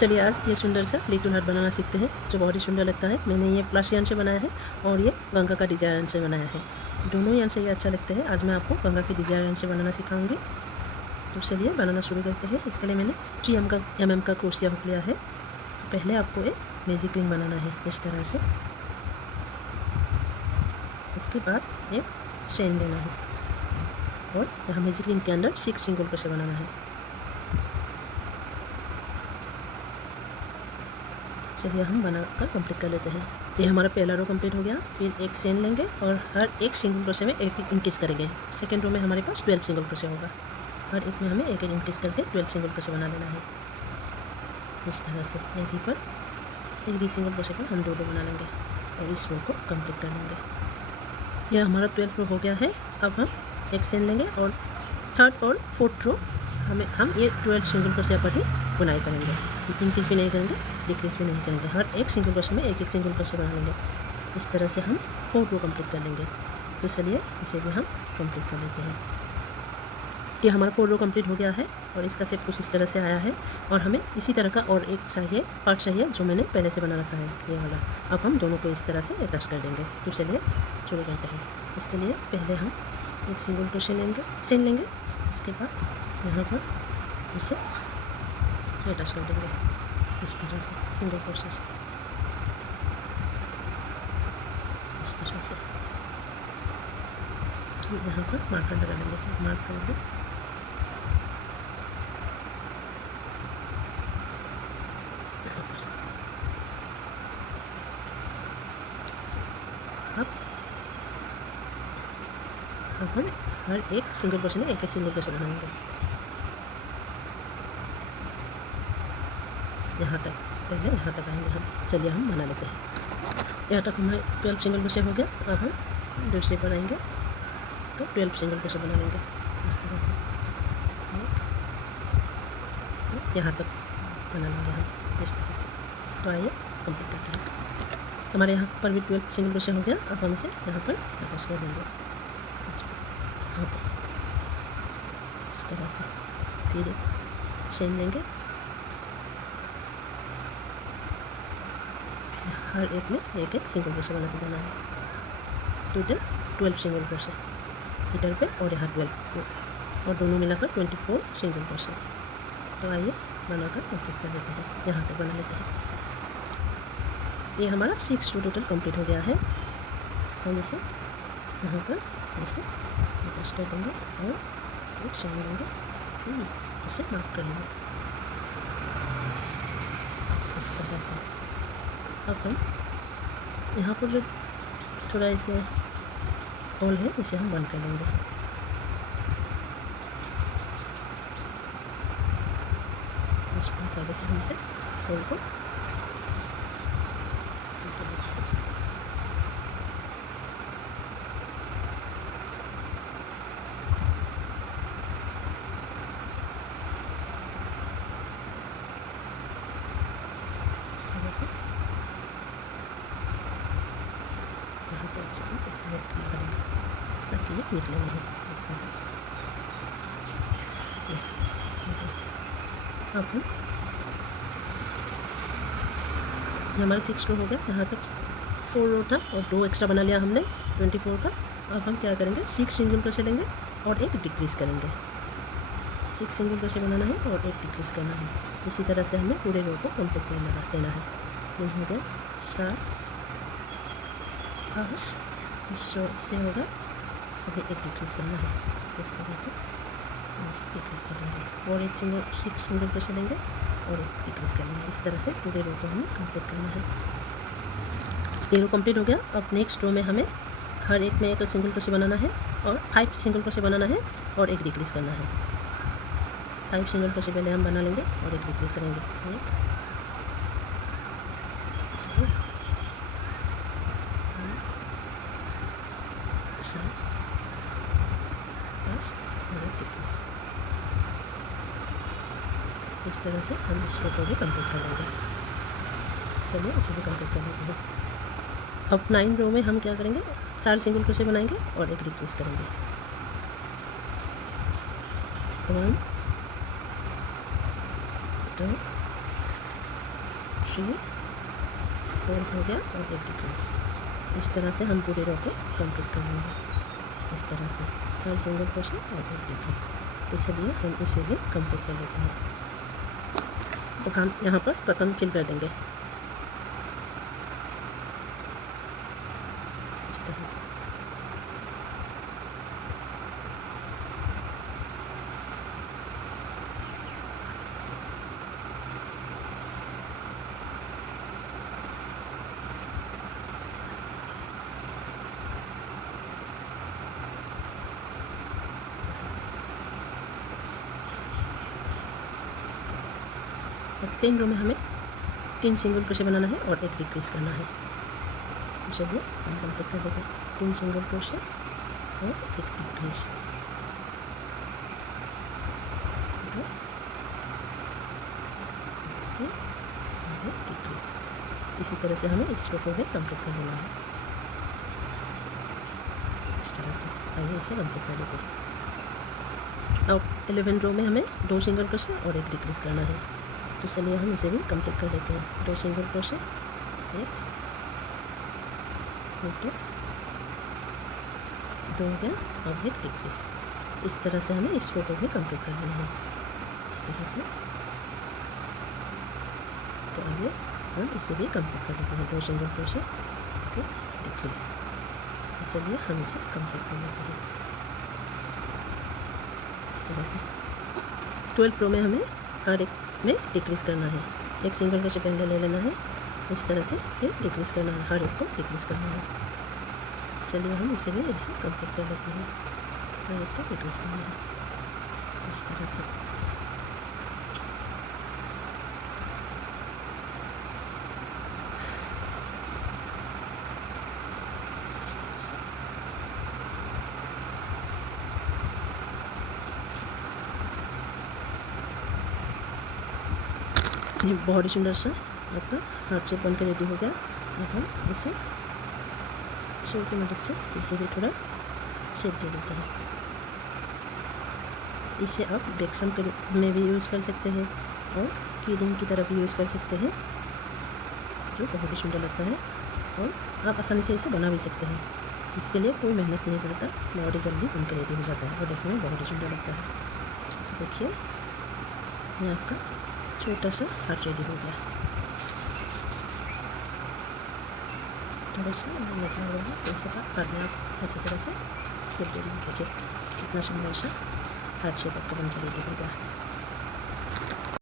चलिए आज ये सुंदर सा लिटिल हार्ट बनाना सीखते हैं, जो बहुत ही सुंदर लगता है। मैंने ये प्लास यार्न से बनाया है और ये गंगा का डिजायर यार्न से बनाया है। दोनों यार्न से ये अच्छा लगता है। आज मैं आपको गंगा के डिजायर यार्न से बनाना सिखाऊंगी। तो चलिए बनाना शुरू करते हैं। इसके लिए मैंने 3 mm का क्रोशिया हुक लिया है। पहले आपको एक मैजिक रिंग बनाना है इस तरह से। इसके बाद एक चेन लेना है और यहाँ मैजिक रिंग के अंदर 6 सिंगल क्रोशिया बनाना है। चलिए हम बनाकर कंप्लीट कर लेते हैं। ये हमारा पहला रो कंप्लीट हो गया। फिर एक चेन लेंगे और हर एक सिंगल क्रोशिया में एक एक इंक्रीज करेंगे। सेकेंड रो में हमारे पास 12 सिंगल क्रोशिया होगा। हर एक में हमें एक एक इंक्रीज करके 12 सिंगल क्रोशिया बना लेना है इस तरह से। एक ही पर एक भी सिंगल क्रोशिया पर हम 2 रो बना लेंगे और इस रो को कंप्लीट कर लेंगे। यह हमारा 12 रो हो गया है। अब हम एक चेन लेंगे और थर्ड और फोर्थ रो हम ये 12 सिंगल क्रोशिया पर ही बुनाई करेंगे। इंक्रीज भी नहीं करेंगे, डिक्रीज भी नहीं करेंगे। हर एक सिंगल क्रोशिया में एक एक सिंगल क्रोशिया बना लेंगे। इस तरह से हम 4 रो कंप्लीट कर लेंगे। तो चलिए इसे भी हम कंप्लीट कर लेते हैं। ये हमारा 4 रो कंप्लीट हो गया है और इसका शेप कुछ इस तरह से आया है। और हमें इसी तरह का और एक पार्ट चाहिए जो मैंने पहले से बना रखा है, ये वाला। अब हम दोनों को इस तरह से अटैच कर देंगे। तो चलिए शुरू करते हैं। इसके लिए पहले हम एक सिंगल क्रोशिया चेन लेंगे। इसके बाद यहाँ पर इसे अटैच कर देंगे इस तरह से सिंगल क्रोशिया से, इस तरह से। यहाँ पर मार्कर लगा लेंगे। मार्क कर दें। अब हम हर एक सिंगल क्रोशिया में एक एक सिंगल क्रोशिया बनाएंगे यहाँ तक। पहले यहाँ तक आएंगे हम। चलिए हम बना लेते हैं। यहाँ तक हमें 12 सिंगल क्रोशिया हो गया। अब हम दूसरे पर आएंगे तो 12 सिंगल क्रोशिया बना लेंगे इस तरह से। यहाँ तक बना लेंगे हम इस तरह से। तो आइए कंप्लीट करते हैं। हमारे यहाँ पर भी 12 सिंगल क्रोशिया हो गया। अब हम इसे यहाँ पर अटैच कर देंगे यहाँ पर इस तरह से। फिर एक चेन लेंगे, हर एक में एक एक सिंगल क्रोशिया बनाते जाना है। टोटल 12 सिंगल क्रोशिया इधर पे और यहाँ 12 और दोनों मिलाकर 24 सिंगल क्रोशिया। तो आइए बनाकर कंप्लीट कर लेते हैं। यहाँ तक बना लेते हैं। ये हमारा 6 रो टोटल कंप्लीट हो गया है। हम इसे यहाँ पर ऐसे अटैच कर देंगे और एक चेन लेंगे, इसे मार्क कर लेंगे इस तरह से। अब हम यहाँ पर जो थोड़ा इसे होल है इसे हम बंद कर लेंगे। इस तरह से हम इसे होल को इस तरह से यहाँ पर इसे हम करेंगे ताकि ये निकले नहीं इस तरह से। अब हम हमारा 6 रो हो गया। यहाँ पर 4 रो था और 2 एक्स्ट्रा बना लिया हमने 24 का। अब हम क्या करेंगे, 6 सिंगल क्रोशिया लेंगे और एक डिक्रीज करेंगे। 6 सिंगल क्रोशिया बनाना है और एक डिक्रीज करना है। इसी तरह से हमें पूरे रो को कंप्लीट करना देना है। 3 हो गया, 7, 8 इस रो से होगा। अभी एक डिक्रीज करना है इस तरह से डिक्रीज करेंगे और एक 6 सिंगल क्रोशिया लेंगे और एक डिक्रीज करेंगे। इस तरह से पूरे रो को हमें कंप्लीट करना है। ये रो कंप्लीट हो गया। अब नेक्स्ट रो में हमें हर एक में एक सिंगल क्रोशिया बनाना है और 5 सिंगल क्रोशिया बनाना है और एक डिक्रीज करना है। 5 सिंगल क्रोशिया पहले हम बना लेंगे और एक डिक्रीज करेंगे। इस तरह से हम इस रो को भी कंप्लीट कर लेंगे। चलिए इसे भी कंप्लीट कर लेते हैं। अब 9 रो में हम क्या करेंगे, 4 सिंगल क्रोशिया बनाएंगे और एक डिक्रीज करेंगे। 1 2 3 4 हो गया और एक डिक्रीज। इस तरह से हम पूरे रो को कंप्लीट कर लेंगे। इस तरह से सारे सिंगल क्रोशेट और एक डिक्रीज। तो चलिए हम इसे भी कंप्लीट कर लेते हैं। तो हम यहाँ पर कॉटन फिल कर देंगे इस तरह से। और 10 रो में हमें 3 सिंगल क्रोशे बनाना है और एक डिक्रीज करना है। चलिए हम कंप्लीट कर देते हैं। 3 सिंगल क्रोशे और एक डिक्रीज। डिक्रीज। इसी तरह से हमें इस रो को भी कंप्लीट कर देना है इस तरह से। आइए इसे कंप्लीट कर देते हैं। अब 11 रो में हमें 2 सिंगल क्रोशे और एक डिक्रीज करना है। तो चलिए हम इसे भी कंप्लीट कर देते हैं। 2 सिंगल क्रोशे, एक 2 हो गया और एक डिक्रीज। इस तरह से हमें इस रो को भी कंप्लीट कर लेना है इस तरह से। तो आइए हम इसे भी कंप्लीट कर देते हैं। 2 सिंगल क्रोशे, एक डिक्रीज। इसलिए हम इसे कंप्लीट कर लेते हैं इस तरह से। 12 रो में हमें हर एक में डिक्रीज़ करना है। एक सिंगल क्रोशे पहले ले लेना है इस तरह से, फिर डिक्रीज़ करना है, हर एक को डिक्रीज़ करना है। चलिए हम इसे भी ऐसे कंप्लीट कर लेते हैं। हर एक को डिक्रीज़ करना है इस तरह से। ये बहुत ही सुंदर सा आपका हार्ट शेप बनकर रेडी हो गया। अब हम इसे शो की मदद से इसे भी थोड़ा शेप दे देते हैं। इसे आप बेक्सम के रूप में भी यूज़ कर सकते हैं और कीरिंग की तरह भी यूज़ कर सकते हैं, जो बहुत ही सुंदर लगता है। और आप आसानी से इसे बना भी सकते हैं, जिसके लिए कोई मेहनत नहीं पड़ता, बहुत ही जल्दी बनकर रेडी हो जाता है और देखने में बहुत ही सुंदर लगता है। देखिए ये आपका छोटा सा हार्ट रेडी हो गया। थोड़ा सा लगा होगा तो इसे हाथ में आप अच्छी तरह से शेप दे दीजिए। देखिए कितना सुंदर सा हार्ट शेप आपका बनकर रेडी हो गया।